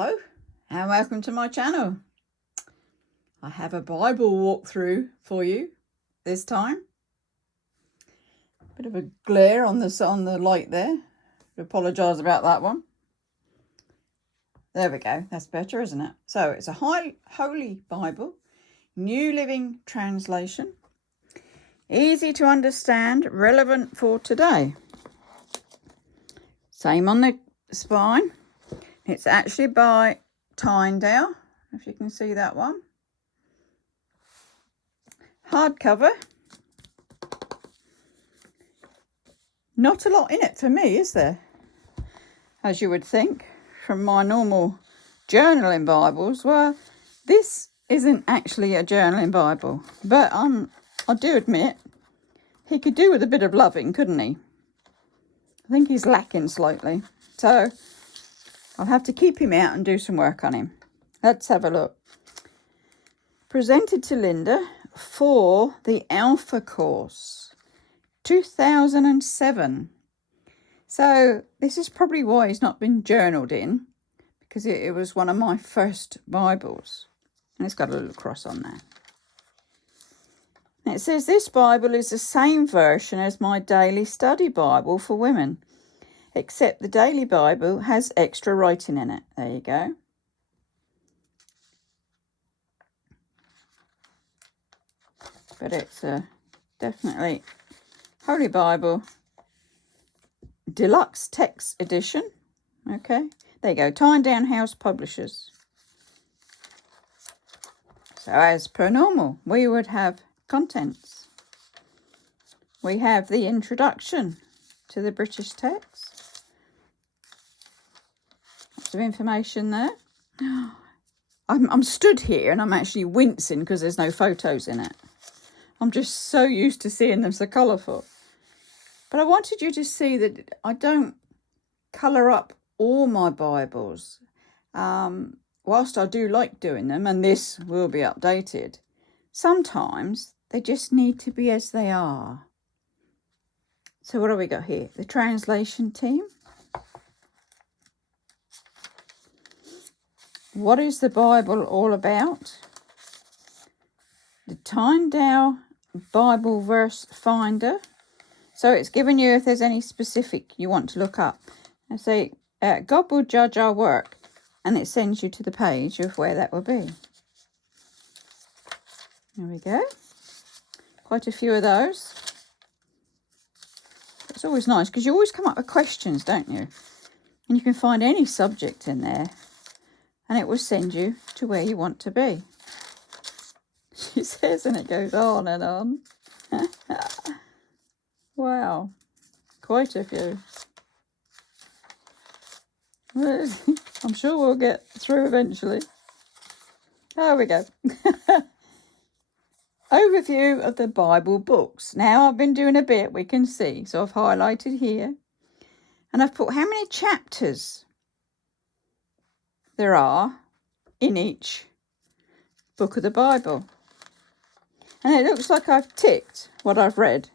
Hello and welcome to my channel. I have a Bible walkthrough for you this time. Bit of a glare on the light there. I apologise about that one. There we go, that's better, isn't it? So it's a Holy Bible, New Living Translation. Easy to understand, relevant for today. Same on the spine. It's actually by Tyndale, if you can see that one. Hardcover. Not a lot in it for me, is there? As you would think from my normal journaling Bibles. Well, this isn't actually a journaling Bible, but I do admit he could do with a bit of loving, couldn't he? I think he's lacking slightly. So I'll have to keep him out and do some work on him. Let's have a look. Presented to Linda for the Alpha course, 2007. So this is probably why he's not been journaled in, because it was one of my first Bibles. And it's got a little cross on there. And it says, this Bible is the same version as my daily study Bible for women, except the daily Bible has extra writing in it. There you go. But it's definitely Holy Bible Deluxe Text Edition. Okay, there you go. Tyndale House Publishers. So as per normal, we would have contents. We have the introduction to the British text. Lots of information there. I'm stood here and I'm actually wincing because there's no photos in it. I'm just so used to seeing them so colourful. But I wanted you to see that I don't colour up all my Bibles. Whilst I do like doing them, and this will be updated, sometimes they just need to be as they are. So what do we got here? The translation team. What is the Bible all about? The Tyndale Bible Verse Finder. So it's giving you if there's any specific you want to look up. I say, God will judge our work. And it sends you to the page of where that will be. There we go. Quite a few of those. It's always nice because you always come up with questions, don't you? And you can find any subject in there. And it will send you to where you want to be. She says, and it goes on and on. Wow. Quite a few. I'm sure we'll get through eventually. There we go. Overview of the Bible books. Now I've been doing a bit, we can see. So I've highlighted here. And I've put how many chapters there are in each book of the Bible. And it looks like I've ticked what I've read.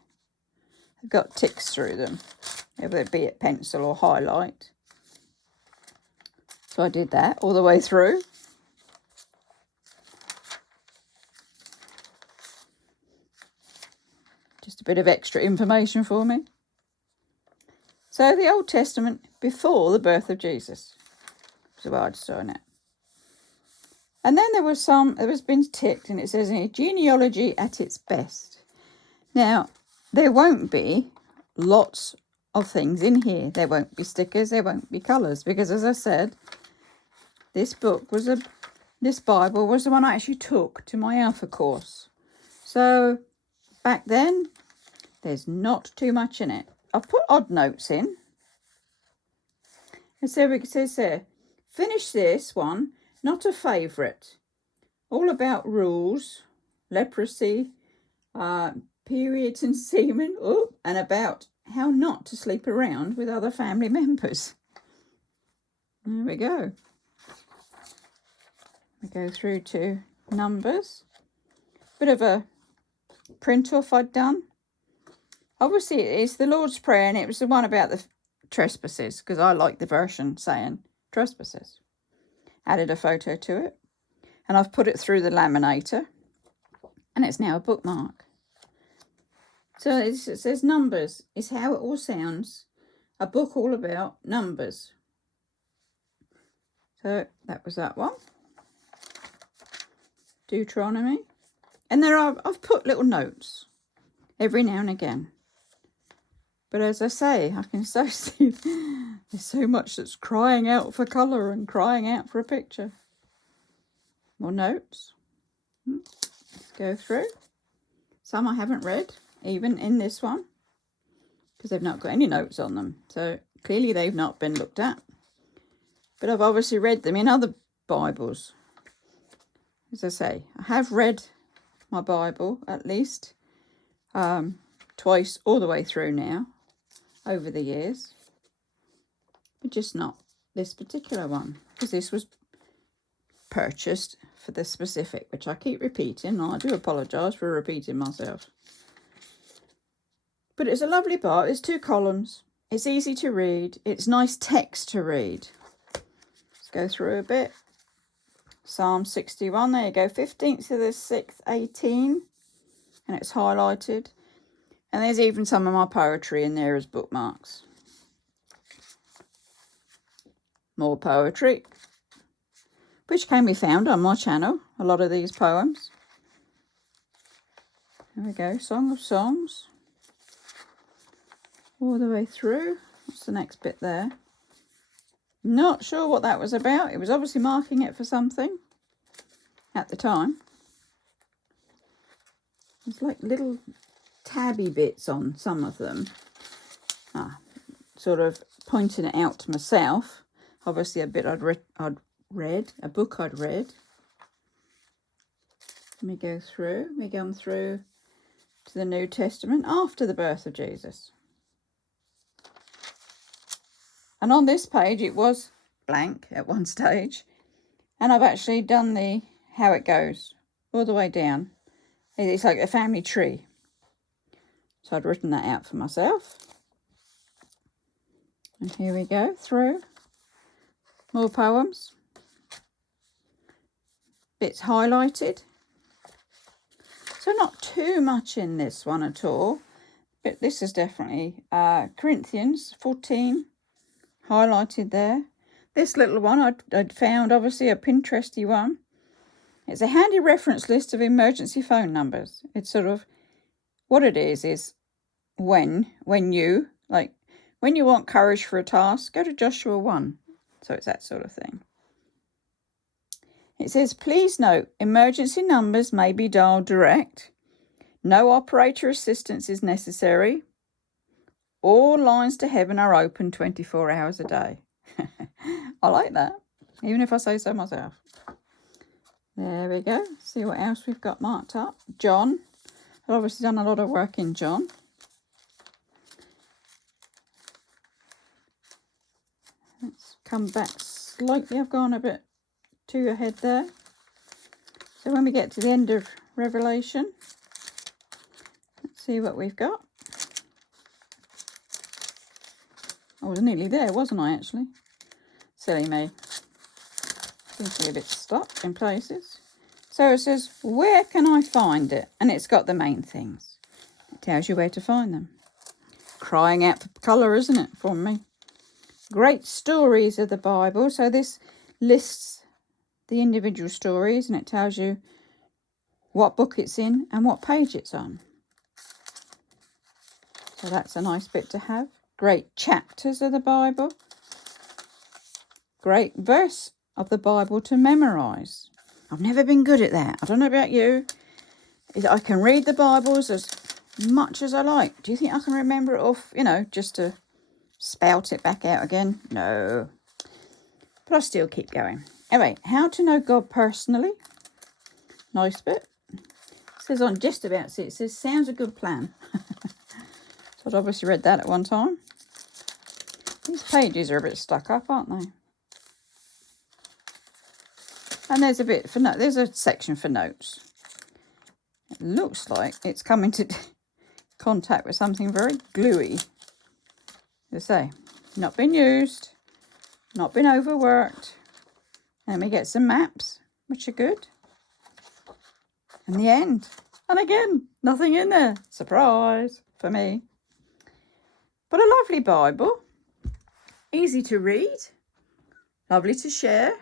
I've got ticks through them, whether it be it pencil or highlight. So I did that all the way through. Just a bit of extra information for me. So the Old Testament before the birth of Jesus. So I'd done it. And then there was been ticked, and it says here, genealogy at its best. Now, there won't be lots of things in here. There won't be stickers, there won't be colours, because as I said, this Bible was the one I actually took to my Alpha course. So back then, there's not too much in it. I've put odd notes in. And so it says there, finish this one, not a favourite. All about rules, leprosy, periods and semen, and about how not to sleep around with other family members. There we go. We go through to Numbers. Bit of a print off I'd done. Obviously, it's the Lord's Prayer, and it was the one about the trespasses, because I like the version saying trespasses. added a photo to it, and I've put it through the laminator, and it's now a bookmark. So it says numbers is how it all sounds. A book all about numbers. So that was that one. Deuteronomy. And I've put little notes every now and again. But as I say, I can so see there's so much that's crying out for colour and crying out for a picture. More notes. Let's go through. Some I haven't read, even in this one, because they've not got any notes on them. So clearly they've not been looked at. But I've obviously read them in other Bibles. As I say, I have read my Bible at least twice all the way through now over the years. But just not this particular one, because this was purchased for the specific, which I keep repeating. I do apologise for repeating myself. But it's a lovely part. There's 2 columns. It's easy to read. It's nice text to read. Let's go through a bit. Psalm 61, there you go, 15th to the 6th, 18. And it's highlighted. And there's even some of my poetry in there as bookmarks. More poetry, which can be found on my channel, a lot of these poems. There we go, Song of Songs. All the way through. What's the next bit there? Not sure what that was about. It was obviously marking it for something at the time. There's like little tabby bits on some of them. Sort of pointing it out to myself. Obviously a bit I'd read, a book I'd read. Let me go through. We come through to the New Testament after the birth of Jesus. And on this page it was blank at one stage. And I've actually done the how it goes all the way down. It's like a family tree. So I'd written that out for myself. And here we go through. More poems. Bits highlighted. So not too much in this one at all. But this is definitely Corinthians 14. Highlighted there. This little one I'd found, obviously a Pinteresty one. It's a handy reference list of emergency phone numbers. It's sort of, what it is when you want courage for a task, go to Joshua 1. So it's that sort of thing. It says, please note, emergency numbers may be dialed direct. No operator assistance is necessary. All lines to heaven are open 24 hours a day. I like that, even if I say so myself. There we go. See what else we've got marked up. John. I've obviously done a lot of work in John. Let's come back slightly. I've gone a bit too ahead there. So when we get to the end of Revelation, let's see what we've got. I was nearly there, wasn't I, actually? Silly me. Seems to be a bit stuck in places. So it says, where can I find it? And it's got the main things. It tells you where to find them. Crying out for colour, isn't it, from me? Great stories of the Bible. So this lists the individual stories and it tells you what book it's in and what page it's on. So that's a nice bit to have. Great chapters of the Bible. Great verse of the Bible to memorise. I've never been good at that. I don't know about you. I can read the Bibles as much as I like. Do you think I can remember it off, just to spout it back out again? No. But I still keep going. Anyway, how to know God personally. Nice bit. It says on just about, it says, sounds a good plan. So I'd obviously read that at one time. These pages are a bit stuck up, aren't they? And there's a bit for there's a section for notes. It looks like it's come into contact with something very gluey. As I say, not been used, not been overworked, Then we get some maps, which are good. And the end. And again, nothing in there. Surprise for me. But a lovely Bible. Easy to read. Lovely to share.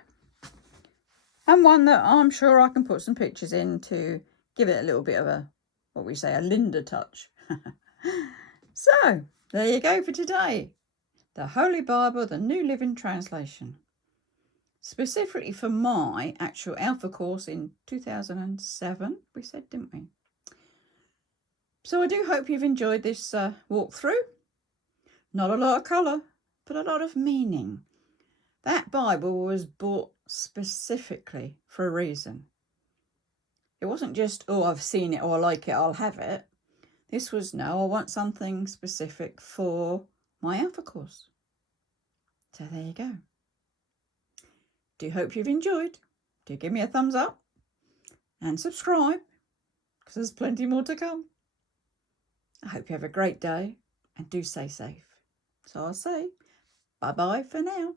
And one that I'm sure I can put some pictures in to give it a little bit of a, what we say, a Linda touch. So, there you go for today. The Holy Bible, the New Living Translation. Specifically for my actual Alpha course in 2007, we said, didn't we? So I do hope you've enjoyed this walkthrough. Not a lot of colour, but a lot of meaning. That Bible was bought specifically for a reason. It wasn't just, oh, I've seen it or I like it, I'll have it. This was, no, I want something specific for my Alpha course. So there you go. Do hope you've enjoyed. Do give me a thumbs up and subscribe, because there's plenty more to come. I hope you have a great day and do stay safe. So I'll say bye-bye for now.